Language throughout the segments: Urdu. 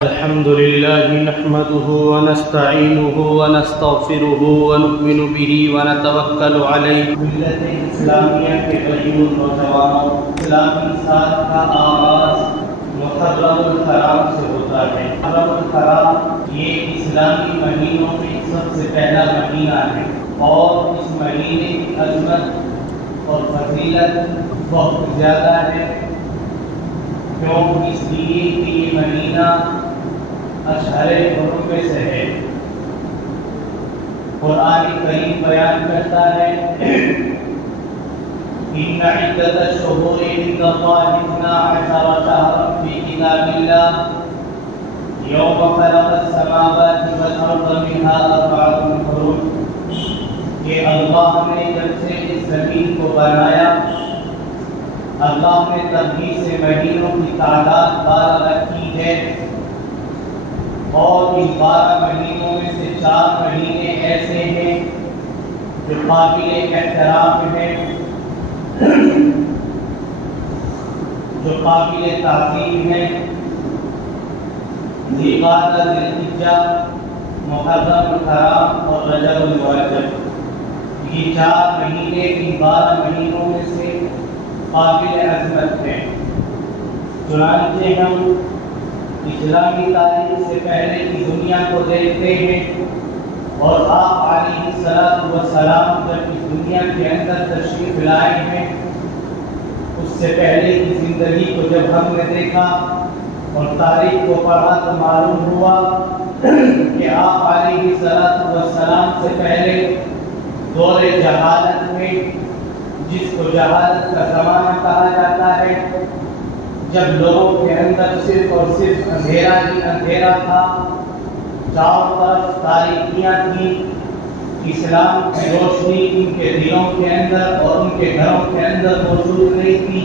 الحمد لله نحمده ونستعينه ونستغفره ونؤمن به ونتوكل عليه ملت اسلامیہ کے غیور نوجوانوں، اسلامی سال کا آغاز محرم الحرام سے ہوتا ہے۔ محرم الحرام یہ اسلامی مہینوں میں سب سے پہلا مہینہ ہے اور اس مہینے کی عظمت اور فضیلت بہت زیادہ ہے، کیوں اس لیے کہ یہ مہینہ اشہر حرم میں سے ہے۔ قرآن کریم بیان کرتا ہے ان عدۃ الشہور عند اللہ 12 شہرا فی کتاب اللہ یوم خلق السماوات والارض منها 4 حرم، کہ اللہ نے جب سے اس زمین کو بنایا، اللہ نے تبدیل سے مہینوں کی تعداد 12 رکھی ہے، اور ان 12 مہینوں میں سے 4 مہینے ایسے ہیں جو قابل احترام ہیں، جو قابل تعظیم ہیں۔ ذی القعدہ، ذی الحجہ، محرم الحرام اور رجب المرجب، یہ 4 مہینے ان 12 مہینوں میں سے قابل عظمت ہیں۔ چنانچہ ہم اسلامی تاریخ سے پہلے کی دنیا کو دیکھتے ہیں، اور آپ علیہ الصلوۃ والسلام جب اس دنیا کے اندر تشریف لائے ہیں، اس سے پہلے کی زندگی کو جب ہم نے دیکھا اور تاریخ کو پڑھا تو معلوم ہوا کہ آپ علیہ الصلوۃ والسلام سے پہلے دور جہالت میں، جس کو جہالت کا زمانہ کہا جاتا ہے، جب لوگوں کے اندر صرف اور صرف اندھیرا ہی اندھیرا تھا، چاروں طرف تاریکیاں تھیں، اسلام کی روشنی ان کے دلوں کے اندر اور ان کے گھروں کے اندر موجود نہیں تھی،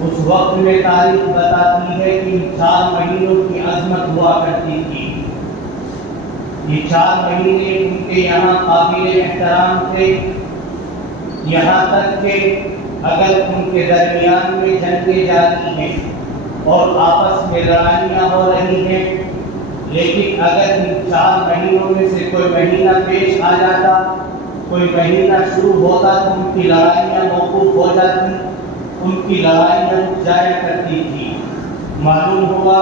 اس وقت میں تاریخ بتاتی ہے کہ ان 4 مہینوں کی عظمت ہوا کرتی تھی۔ یہ 4 مہینے ان کے یہاں قابل احترام تھے، یہاں تک کہ اگر ان کے درمیان میں جنگیں جاری ہیں اور آپس میں لڑائیاں ہو رہی ہیں، لیکن اگر ان 4 مہینوں میں سے کوئی مہینہ پیش آ جاتا، کوئی مہینہ شروع ہوتا تو ان کی لڑائیاں موقوف ہو جاتی، ان کی لڑائیاں رک جایا کرتی تھی۔ معلوم ہوا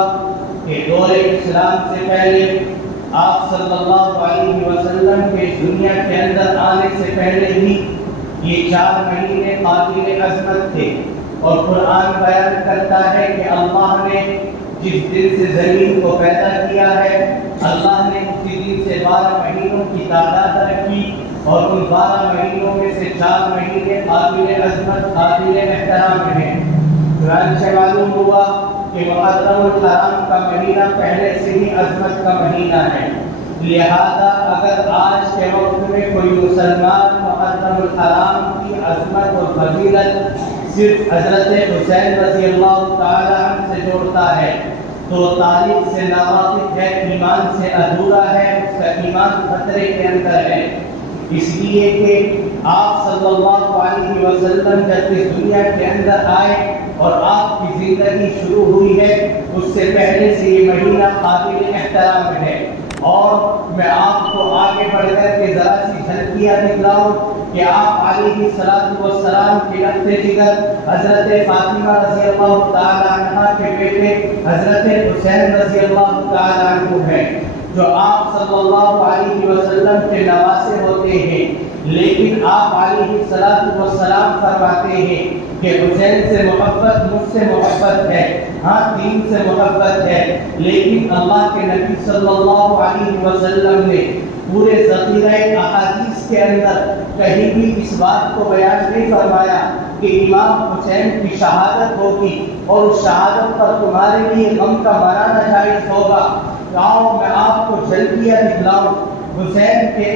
کہ دور اسلام سے پہلے آپ صلی اللہ علیہ وسلم کے دنیا کے اندر آنے سے پہلے ہی یہ 4 مہینے قابل عظمت تھے، اور قرآن بیان کرتا ہے کہ اللہ نے جس دن سے زمین کو پیدا کیا ہے، اللہ نے اسی دن سے 12 مہینوں کی تعداد رکھی، اور ان 12 مہینوں میں سے 4 مہینے قابل عظمت، قابل احترام ہیں۔ چنانچہ معلوم ہوا کہ محرم الحرام کا مہینہ پہلے سے ہی عظمت کا مہینہ ہے، لہذا اگر آج کے وقت میں کوئی مسلمان محرم الحرام کی عظمت اور فضیلت صرف حضرت حسین رضی اللہ تعالی عنہ سے جوڑتا ہے تو تاریخ سے ناواقف ہے، ایمان سے ادھورا ہے، اس کا ایمان خطرے کے اندر ہے، اس لیے کہ آپ صلی اللہ علیہ وسلم جب اس دنیا کے اندر آئے اور آپ کی زندگی شروع ہوئی ہے، اس سے پہلے سے یہ مہینہ قابل احترام ہے۔ اور میں آپ کو آگے بڑھ کر کے ذرا سی جھلکیاں دکھلاؤں کہ آپ علیہ الصلوۃ والسلام کے لخت جگر حضرت فاطمہ رضی اللہ تعالی عنہ کے بیٹے حضرت حسین رضی اللہ تعالی عنہ ہیں، جو آپ صلی اللہ علیہ وسلم کے نواسے ہوتے ہیں، لیکن آپ علیہ الصلوۃ والسلام فرماتے ہیں کہ حسین سے محبت مجھ سے محبت ہے، ہاں دین سے محبت ہے، لیکن اللہ کے نبی صلی اللہ علیہ وسلم نے پورے ذخیرہ احادیث کے اندر کہیں بھی اس بات کو بیان نہیں فرمایا کہ امام حسین کی شہادت ہوگی اور اس شہادت پر تمہارے لیے غم کا منانا جائز ہوگا۔ آؤ میں آپ کو جھلکیاں دکھلاؤں حسین کے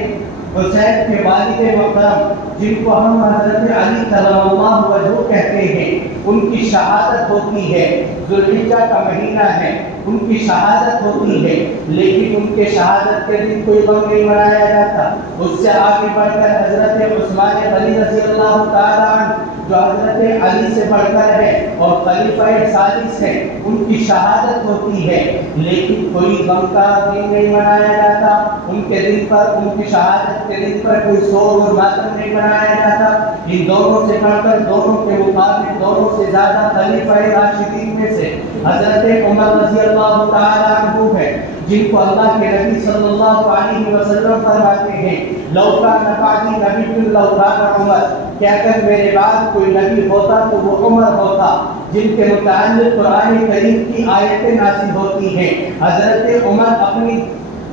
حسین کے والد محترم جن کو ہم حضرت علی کرم اللہ وجہہ کہتے ہیں، ان کی شہادت ہوتی ہے، ذوالحجہ کا مہینہ ہے، ان کی شہادت ہوتی ہے، لیکن ان کے شہادت کے دن کوئی غم نہیں منایا جاتا۔ اس سے آگے بڑھ کر حضرت عثمان غنی رضی اللہ تعالیٰ عنہ جو حضرت علی سے بڑھ کر ہے اور خلیفہ ثالث ہے، ان کی شہادت ہوتی ہے، لیکن کوئی غم کا دن نہیں منایا جاتا۔ ان کے دن پر، ان کی شہادت کے دن پر کوئی شور اور ماتم نہیں منایا جاتا۔ ان دونوں سے بڑھ کر، دونوں کے مقابلے، دونوں سے زیادہ خلیفہ راشدین میں سے حضرت عمر رضی اللہ تعالیٰ عنہ ہے، جن کو اللہ کے نبی صلی اللہ علیہ وسلم فرماتے ہیں لو کان بعدی نبی لو کان عمر، کہ اگر میرے بعد کوئی نبی ہوتا تو وہ عمر ہوتا، جن کے متعلق قرآن کریم کی آیتیں نازل ہوتی ہیں۔ حضرت عمر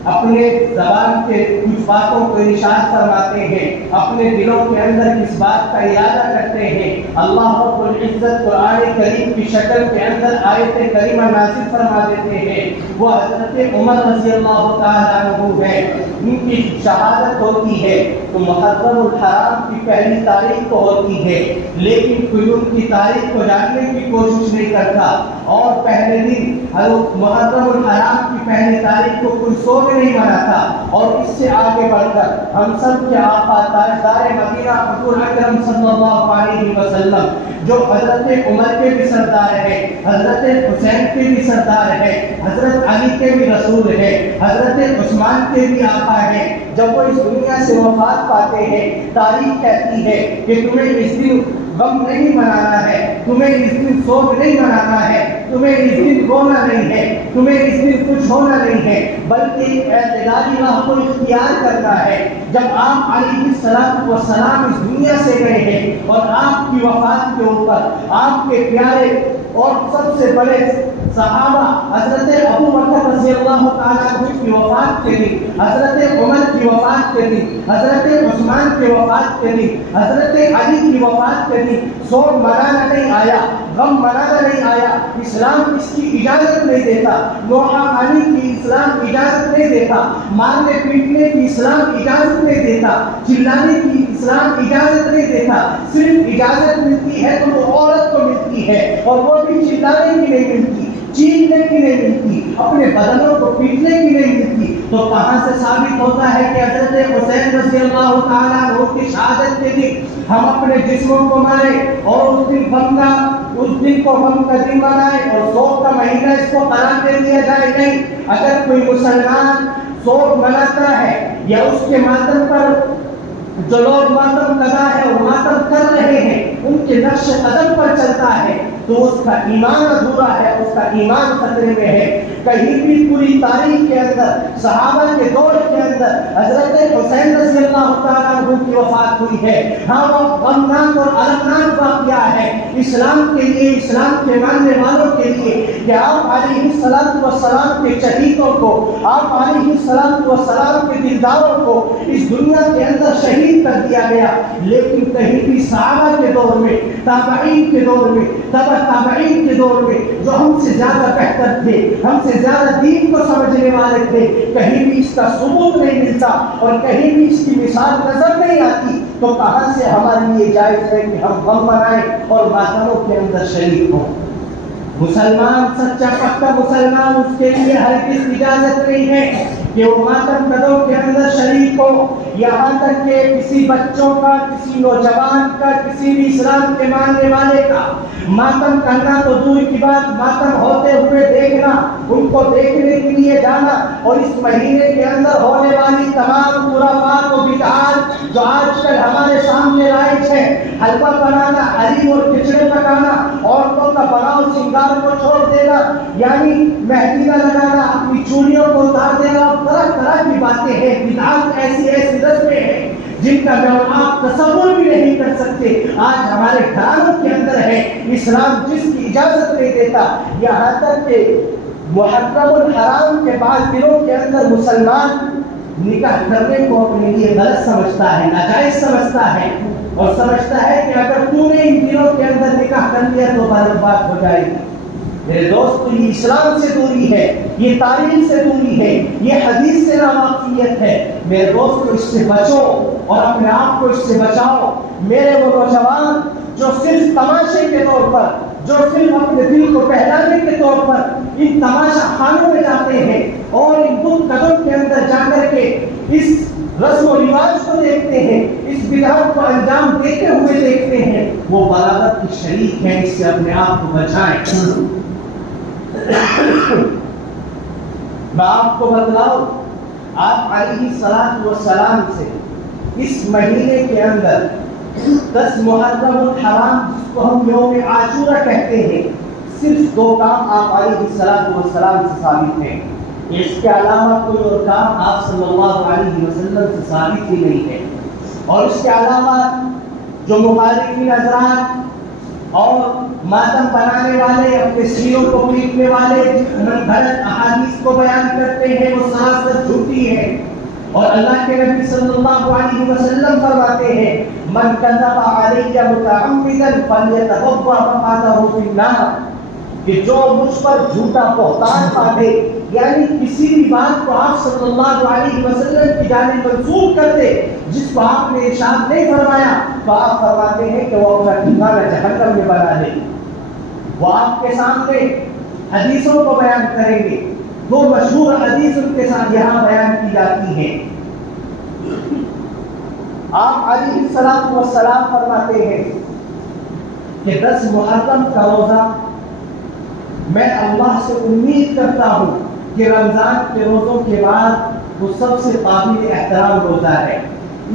اپنے زبان کے کچھ باتوں کو ارشاد فرماتے ہیں، اپنے دلوں کے اندر اس بات کا ارادہ کرتے ہیں۔ اللہ رب العزت قرآن کریم کی شکل کے اندر آیت کریمہ نازل فرما دیتے ہیں، وہ حضرت عمر رضی اللہ تعالیٰ عنہ ہے۔ ان کی شہادت ہوتی ہے تو محرم الحرام کی پہلی تاریخ کو ہوتی ہے، لیکن کوئی ان کی تاریخ کو جاننے کی کوشش نہیں کرتا، اور پہلے دن محرم الحرام کی پہلی تاریخ کو کوئی سو نہیں مناتا۔ اور اس سے آگے بڑھ کر ہم سب کے آقا تاجدار مدینہ حضور اکرم صلی اللہ علیہ وسلم، جو حضرت عمر کے بھی سردار ہے، حضرت حسین کے بھی سردار ہے، حضرت علی کے بھی رسول ہے، حضرت عثمان کے بھی آقا ہے، جب وہ اس دنیا سے وفات پاتے ہیں، تاریخ کہتی ہے کہ تمہیں اس دن غم نہیں منانا ہے، تمہیں اس دن سوگ نہیں منانا ہے، تمہیں اس دن رونا نہیں ہے، تمہیں اس دن کچھ ہونا نہیں ہے، بلکہ اعتدالی راہ کو اختیار کرنا ہے۔ جب آپ علیہ السلام اس دنیا سے گئے ہیں اور آپ کی وفات کے اوپر آپ کے پیارے اور سب سے بڑے صحابہ حضرت ابو بکر رضی اللہ تعالیٰ عنہ کی وفات کے دن، حضرت عمر کی وفات کے دن، حضرت عثمان کی وفات کے دن، حضرت علی کی وفات کے دن سوگ منانا نہیں آیا، غم منانا نہیں آیا، اسلام اس کی اجازت نہیں دیتا، نوحہ خانی کی اسلام اجازت نہیں دیتا، مارنے پیٹنے کی اسلام اجازت نہیں دیتا، چلانے کی اسلام اجازت نہیں دیتا۔ صرف اجازت ملتی ہے تو وہ عورت کو ملتی ہے، اور وہ بھی چلانے کی نہیں ملتی، چیخنے کی نہیں ملتی، اپنے بدنوں کو پیٹنے کی نہیں ملتی۔ تو کہاں سے ثابت ہوتا ہے کہ حضرت حسین رضی اللہ تعالیٰ عنہ کی شہادت کے دن ہم اپنے جسموں کو ماریں اور اس دن کو غم کا دن منائیں اور سوگ کا مہینہ اس کو قرار دے دیا جائے؟ نہیں۔ اگر کوئی مسلمان سوگ مناتا ہے یا اس کے ماتم پر جو لوگ ماتم لگا ہے اور ماتم کر رہے ہیں ان کے نقش قدم پر چلتا ہے تو اس کا ایمان ادھورا ہے، اس کا ایمان خطرے میں ہے۔ کہیں بھی پوری تاریخ کے اندر، صحابہ کے دور کے اندر حضرت حسین رضی اللہ تعالیٰ عنہ کی وفات ہوئی ہے، ہاں وہ غمناک اور المناک واقعہ ہے اسلام کے لیے، اسلام کے ماننے والوں کے لیے، کہ آپ علیہ السلام کے شہیدوں کو، آپ علیہ السلام کے دلداروں کو اس دنیا کے اندر شہید کر دیا گیا۔ لیکن کہیں بھی صحابہ کے دور میں، تابعین کے دور میں، تابعین کے دور میں، جو ہم سے زیادہ بہتر تھے، ہم سے زیادہ دین کو سمجھنے والے تھے، کہیں بھی اس کا ثبوت نہیں ملتا اور کہیں بھی اس کی مثال نظر نہیں آتی، تو کہاں سے ہمارے لیے جائز ہے کہ ہم غم منائیں اور ماتموں کے اندر شریک ہوں؟ مسلمان، سچا پکا مسلمان، اس کے لیے ہرگز اجازت نہیں ہے کہ وہ ماتم کدوں کے اندر شریک ہو، یہاں تک کہ کسی بچوں کا، کسی نوجوان کا، کسی بھی اسلام کے ماننے والے کا ماتم کرنا تو دور کی بات، ماتم ہوتے ہوئے دیکھنا، ان کو دیکھنے کے لیے جانا، اور اس مہینے کے اندر ہونے والی تمام خرافات و بدعات جو آج کل ہمارے سامنے رائج ہے، حلوہ بنانا، حلیم اور کھچڑے پکانا، عورتوں کا بناؤ سنگار کو چھوڑ دینا، یعنی مہندی لگانا، اپنی چوڑیوں کو اتار دینا، اور طرح طرح کی باتیں ہیں، بدعات ایسی ایسی رسمیں ہیں جن کا آپ تصور بھی نہیں کر سکتے، آج ہمارے گھرانوں کے اندر ہے۔ اسلام جس کی اجازت نہیں دیتا، یہاں تک کہ محرم الحرام کے بعد دنوں کے اندر مسلمان نکاح کرنے کو اپنے لیے غلط سمجھتا ہے، ناجائز سمجھتا ہے، اور سمجھتا ہے کہ اگر تو نے ان دنوں کے اندر نکاح کر لیا تو برباد ہو جائے گی۔ میرے دوست، یہ اسلام سے دوری ہے، یہ تعلیم سے دوری ہے، یہ حدیث سے ناواقفیت ہے۔ میرے دوست، اس سے بچو اور اپنے آپ کو اس سے بچاؤ۔ میرے وہ نوجوان جو صرف تماشے کے طور پر، جو صرف اپنے دل کو بہلانے کے طور پر ان تماشا خانوں میں جاتے ہیں اور ان بت قدم کے اندر جا کر کے اس رسم و رواج کو دیکھتے ہیں، اس بدعت کو انجام دیتے ہوئے دیکھتے ہیں، وہ بلاغت کی شریک ہیں۔ اس سے اپنے آپ کو بچائیں۔ میں آپ کو بتلاؤں، آپ علیہ الصلوۃ والسلام سے اس مہینے کے اندر 10 محرم الحرام، جس کو ہم یوم عاشورہ کہتے ہیں، صرف 2 کام آپ علیہ الصلوۃ والسلام سے ثابت ہیں۔ اس کے علاوہ کوئی اور کام آپ صلی اللہ علیہ وسلم سے ثابت ہی نہیں ہے۔ اور اس کے علاوہ جو مخالفین حضرات اور ماتم بنانے والے، اپنے سینوں کو پیٹنے والے غلط احادیث کو بیان کرتے ہیں، وہ سراسر جھوٹی ہے۔ اور اللہ کے نبی صلی اللہ علیہ وسلم فرماتے ہیں، من کذب علی متعمدا فلیتبوأ مقعدہ فی النار، کہ جو مجھ پر جھوٹا بہتان باندھے، یعنی کسی بھی بات کو آپ صلی اللہ علیہ وسلم کی جانب منسوب کر دے جس کو آپ نے ارشاد نہیں فرمایا، تو آپ فرماتے ہیں کہ وہ اپنا ٹھکانہ جہنم میں بنا لے۔ وہ آپ کے سامنے حدیثوں کو بیان کریں گے، 2 مشہور حدیث ان کے ساتھ یہاں بیان کی جاتی ہیں۔ آپ علیہ الصلوۃ والسلام فرماتے ہیں کہ 10 محرم کا روزہ میں اللہ سے امید کرتا ہوں کہ رمضان کے روزوں کے بعد وہ سب سے قابل احترام روزہ ہے۔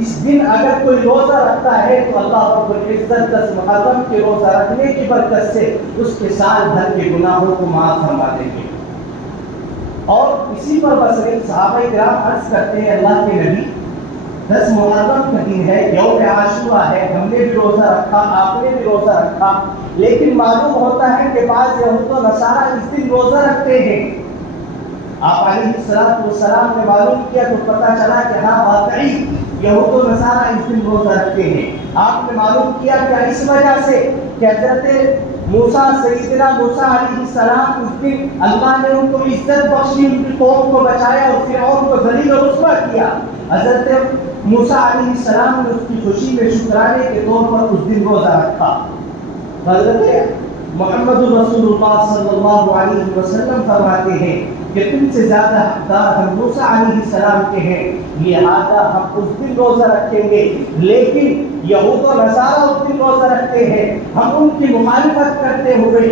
اس دن اگر کوئی روزہ رکھتا ہے تو اللہ رب العزت 10 محرم کے روزہ رکھنے کی برکت سے اس کے سال بھر کے گناہوں کو معاف فرما دیں گے۔ اور اسی پر بسر صحابہ کرام عرض کرتے ہیں، اللہ کے نبی، 10 محرم کا دن ہے، یوم عاشورہ ہے، ہم نے بھی روزہ رکھا، آپ نے بھی روزہ رکھا، لیکن معلوم ہوتا ہے کہ بعض یہود و نصارہ اس دن روزہ رکھتے ہیں۔ آپ علیہ الصلوۃ والسلام نے معلوم کیا تو پتہ چلا کہ ہاں واقعی یہود و نصارہ اس دن روزہ رکھتے ہیں۔ آپ نے معلوم کیا کہ اس وجہ سے کہ حضرت موسیٰ، سیدنا موسیٰ علیہ السلام، اس دن اللہ نے ان کو عزت بخشی، ان کی قوم کو بچایا اور فرعون کو ذلیل و رسوا کیا۔ حضرت موسیٰ علیہ السلام نے اس کی خوشی میں شکرانے کے طور پر اس دن روزہ رکھا۔ حضرت محمد رسول اللہ صلی اللہ علیہ وسلم فرماتے ہیں کہ تم سے زیادہ حقدار ہم موسیٰ علیہ السلام کے ہیں، لہذا ہم اس دن روزہ رکھیں گے، لیکن یہود و نصارہ اس دن روزہ رکھتے ہیں، ہم ان کی مخالفت کرتے ہوئے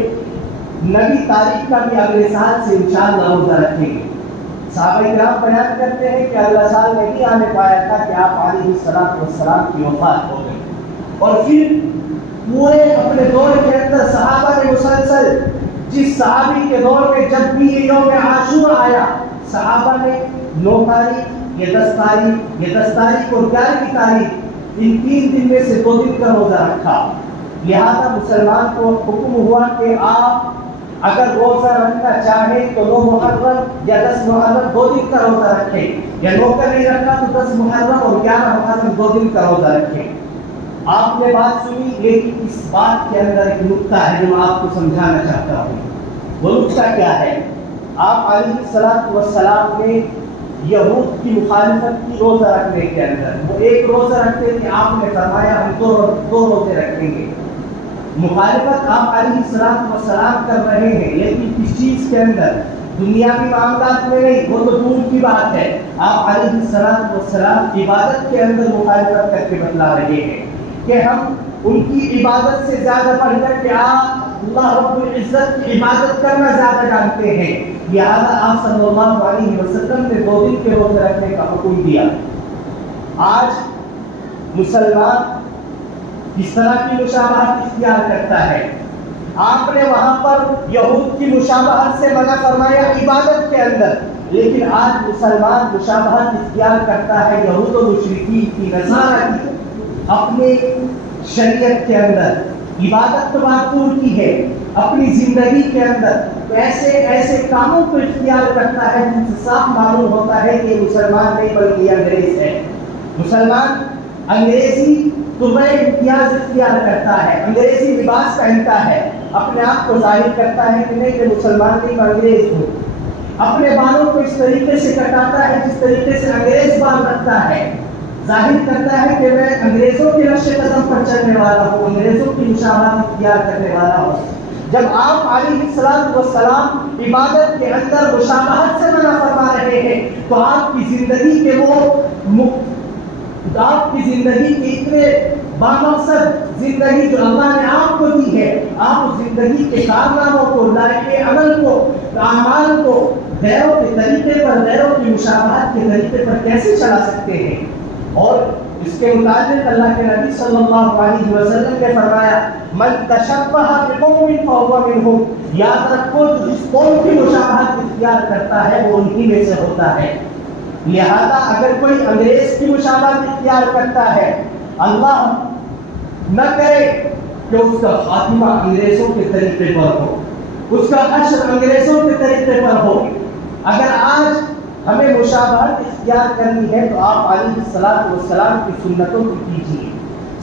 نبی تاریخ کا بھی اگلے سال سے انشاءاللہ روزہ رکھیں گے۔ صحابہ کرام بیان کرتے ہیں کہ اگلا سال نہیں آنے پایا تھا کہ آپ علیہ الصلوۃ والسلام کی وفات ہو گئی، اور پھر پورے اپنے دور کے اندر صحابہ نے مسلسل، جس صحابی کے دور میں جب بھی یہ یوم عاشورہ آیا، صحابہ نے 9 تاریخ، یہ 10 تاریخ، یہ 10 تاریخ اور 11 تاریخ، ان 3 دن میں سے 2 دن کا روزہ رکھا۔ لہذا مسلمان کو حکم ہوا کہ آپ اگر روزہ رکھنا چاہیں تو 9 محرم یا 10 محرم 2 دن کا روزہ رکھیں، یا 9 کا نہیں رکھا تو 10 محرم اور 11 محرم 2 دن کا روزہ رکھیں۔ آپ نے بات سنی، لیکن اس بات کے اندر ایک نقطہ ہے جو میں آپ کو سمجھانا چاہتا ہوں۔ وہ نقطہ کیا ہے؟ آپ علیہ الصلوۃ والسلام نے یہود کی مخالفت کی روزہ رکھنے کے اندر، وہ ایک روزہ رکھتے تھے، آپ نے فرمایا ہم 2 روزے رکھیں گے۔ مخالفت آپ علیہ الصلوۃ والسلام کر رہے ہیں، لیکن کس چیز کے اندر؟ دنیاوی معاملات میں نہیں، وہ تو دور کی بات ہے۔ آپ علیہ الصلوۃ والسلام عبادت کے اندر مخالفت کر کے بتلا رہے ہیں کہ ہم ان کی عبادت سے زیادہ بڑھ کر کے آپ اللہ رب العزت کی عبادت کرنا زیادہ جانتے ہیں، لہذا آپ صلی اللہ علیہ وسلم نے 2 دن کے روزے رکھنے کا حکم دیا۔ آج مسلمان کس طرح کی مشابہت اختیار کرتا ہے؟ آپ نے وہاں پر یہود کی مشابہت سے منع فرمایا عبادت کے اندر، لیکن آج مسلمان مشابہت اختیار کرتا ہے یہود و مشرکین کی، نصارہ کی، اپنے شریعت کے اندر۔ عبادت تو بات دور کی ہے، اپنی زندگی کے اندر ایسے کاموں کو اختیار کرتا ہے جن سے صاف معلوم ہوتا ہے کہ مسلمان نہیں بلکہ انگریز ہے۔ مسلمان انگریزی طبع امتیاز اختیار کرتا ہے، انگریزی لباس پہنتا ہے، اپنے آپ کو ظاہر کرتا ہے کہ نہیں میں مسلمان نہیں میں انگریز ہوں، اپنے بالوں کو اس طریقے سے کٹاتا ہے جس طریقے سے انگریز بال رکھتا ہے، ظاہر کرتا ہے کہ میں انگریزوں کے نقش قدم پر چلنے والا ہوں، انگریزوں کی مشابہت اختیار کرنے والا ہوں۔ جب آپ علیہ السلام عبادت کے اندر مشابہت سے منع فرما رہے ہیں تو آپ کی زندگی کے آپ کی زندگی کے اتنے بامقصد زندگی جو اللہ نے آپ کو دی ہے، آپ اس زندگی کے کارناموں کو، لائق عمل کو، اعمال کو غیروں کے طریقے پر، غیروں کی مشابہت کے طریقے پر کیسے چلا سکتے ہیں؟ اور اس کے متعلق اللہ کے نبی صلی اللہ علیہ وسلم نے فرمایا من تشبہ بقوم فهو منهم، یاد رکھو جو جس قوم کی مشابہت اختیار کرتا ہے وہ انہی میں سے ہوتا ہے۔ لہذا اگر کوئی انگریز کی مشابہت اختیار کرتا ہے، اللہ نہ کرے کہ اس کا خاتمہ انگریزوں کے طریقے پر ہو، اس کا حشر انگریزوں کے طریقے پر ہو۔ اگر آج ہمیں مشابہت اختیار کرنی ہے تو آپ علیہ السلام کی سنتوں کو کیجیے،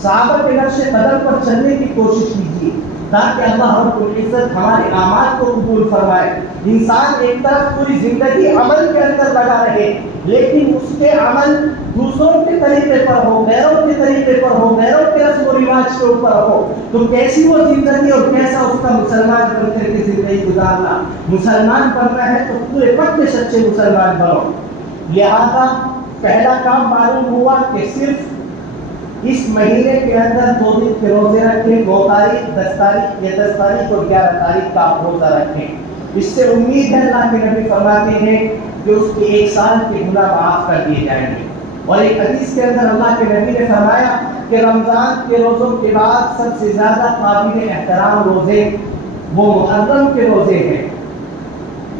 صحابہ کے نقش قدم پر چلنے کی کوشش کیجیے تاکہ اللہ رب العزت ہمارے اعمال کو قبول فرمائے۔ انسان ایک طرف پوری زندگی عمل کے اندر لگا رہے لیکن اس کے عمل دوسروں کے طریقے پر ہو، غیروں کے طریقے پر ہو، غیروں کے رسم و رواج کے اوپر ہو، تو کیسی وہ زندگی اور کیسا اس کا مسلمان بن کر کے زندگی گزارنا۔ مسلمان بننا ہے تو پورے پکے سچے مسلمان بنو۔ لہذا پہلا کام معلوم ہوا کہ صرف اس مہینے کے اندر 2 دن کے روزے رکھیں، 9 تاریخ 10 تاریخ یا 10 تاریخ اور 11 تاریخ کا آپ روزہ رکھیں۔ اس سے امید ہے اللہ کے نبی فرماتے ہیں کہ اس کے 1 سال کے گناہ معاف کر دیے جائیں گے۔ اور ایک حدیث کے اندر اللہ کے نبی نے فرمایا کہ رمضان کے روزوں کے بعد سب سے زیادہ قابل احترام روزے وہ محرم کے روزے ہیں۔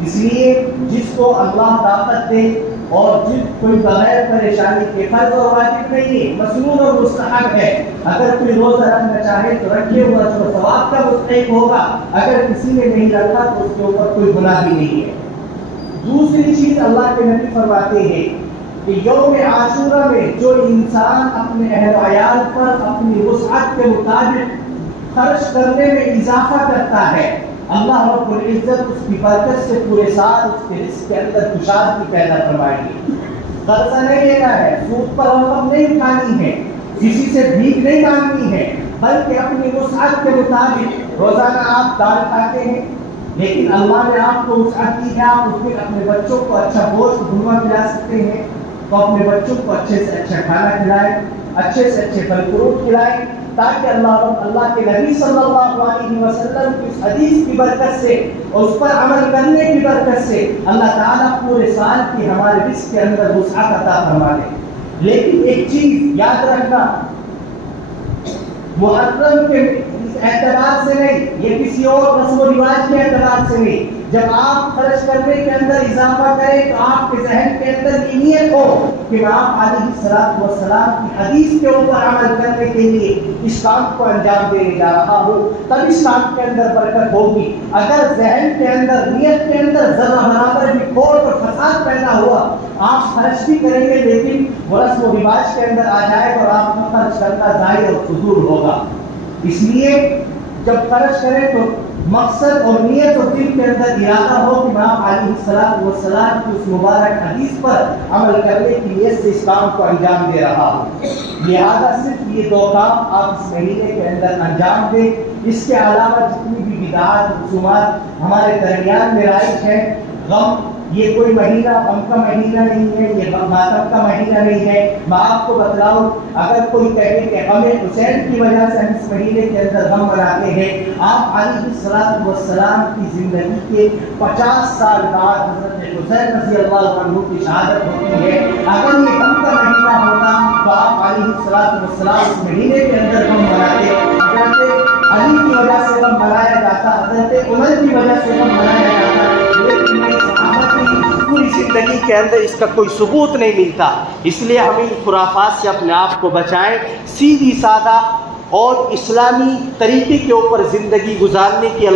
اس لیے جس کو اللہ طاقت دے اور جس کوئی بغیر پریشانی کے فرض اور واجب نہیں ہے، مسنون اور مستحب ہے، اگر کوئی روزہ رکھنا چاہے تو رکھے، ہوا جو ثواب کا مستحق ہوگا، اگر کسی نے نہیں رکھا تو اس کے اوپر کوئی گناہ بھی نہیں ہے۔ دوسری چیز اللہ کے نبی فرماتے ہیں کہ یوم عاشورہ میں جو انسان اپنے اہل و عیال پر اپنی وسعت کے مطابق خرچ کرنے میں اضافہ کرتا ہے، اللہ رب العزت اس کی برکت سے پورے سال اس کے رزق کے اندر کشادگی پیدا فرمائے گی۔ قرضہ نہیں لینا ہے، سود پر رقم نہیں اٹھانی ہے، کسی سے بھیک نہیں مانگنی ہے، بلکہ اپنی وسعت کے مطابق روزانہ آپ دال کھاتے ہیں لیکن اللہ نے آپ کو وسعت دی ہے، آپ اس میں اپنے بچوں کو اچھا گوشت بھنا کھلا سکتے ہیں تو اپنے بچوں کو اچھے سے اچھا کھانا کھلائیں، اچھے سے اچھے پھل فروٹ کھلائیں، تاکہ اللہ کے نبی صلی اللہ علیہ وسلم کی اس حدیث کی برکت سے اور اس پر عمل کرنے کی برکت سے اللہ تعالیٰ پورے سال کی ہمارے رزق کے اندر وسعت عطا فرما دے۔ لیکن ایک چیز یاد رکھنا، محرم کے اعتبار سے نہیں، یہ کسی اور رسم و رواج کے اعتبار سے نہیں، جب آپ خرچ کرنے کے اندر اضافہ کریں تو آپ کے ذہن کے اندر یہ نیت ہو کہ میں آپ علیہ السلام کی حدیث کے اوپر عمل کرنے کے لیے اس کام کو انجام دینے جا رہا ہوں، تب اس کام کے اندر برکت ہوگی۔ اگر ذہن کے اندر، نیت کے اندر ذرہ برابر بھی کھوٹ اور فساد پیدا ہوا، آپ خرچ بھی کریں گے لیکن وہ رسم و رواج کے اندر آ جائے اور آپ کا خرچ کرنا ضائع اور فضول ہوگا۔ اس لیے جب خرچ کریں تو مقصد اور نیت اور دل کے اندر ارادہ ہو کہ میں آپ علیہ السلام کی اس مبارک حدیث پر عمل کرنے کی نیت سے اس کام کو انجام دے رہا ہوں۔ لہذا صرف یہ 2 کام آپ اس مہینے کے اندر انجام دیں۔ اس کے علاوہ جتنی بھی بدعات رسومات ہمارے درمیان میں رائج ہے، غم یہ کوئی مہینہ غم کا مہینہ نہیں ہے، یہ ماتم کا مہینہ نہیں ہے۔ میں آپ کو بتلاؤں، اگر کوئی کہے کہ غم حسین کی وجہ سے ہم اس مہینے کے اندر غم مناتے ہیں، آپ علیہ السلام کی زندگی کے 50 سال بعد حضرت حسین رضی اللہ عنہ کی شہادت ہوتی ہے۔ اگر یہ غم کا مہینہ ہوتا تو آپ علیہ السلام اس مہینے کے اندر غم مناتے، حضرت علی کی وجہ سے غم منایا جاتا، حضرت عمر کی وجہ سے غم منایا جاتا، لیکن پوری زندگی کے اندر اس کا کوئی ثبوت نہیں ملتا۔ اس لیے ہمیں خرافات سے اپنے آپ کو بچائیں، سیدھی سادہ اور اسلامی طریقے کے اوپر زندگی گزارنے کی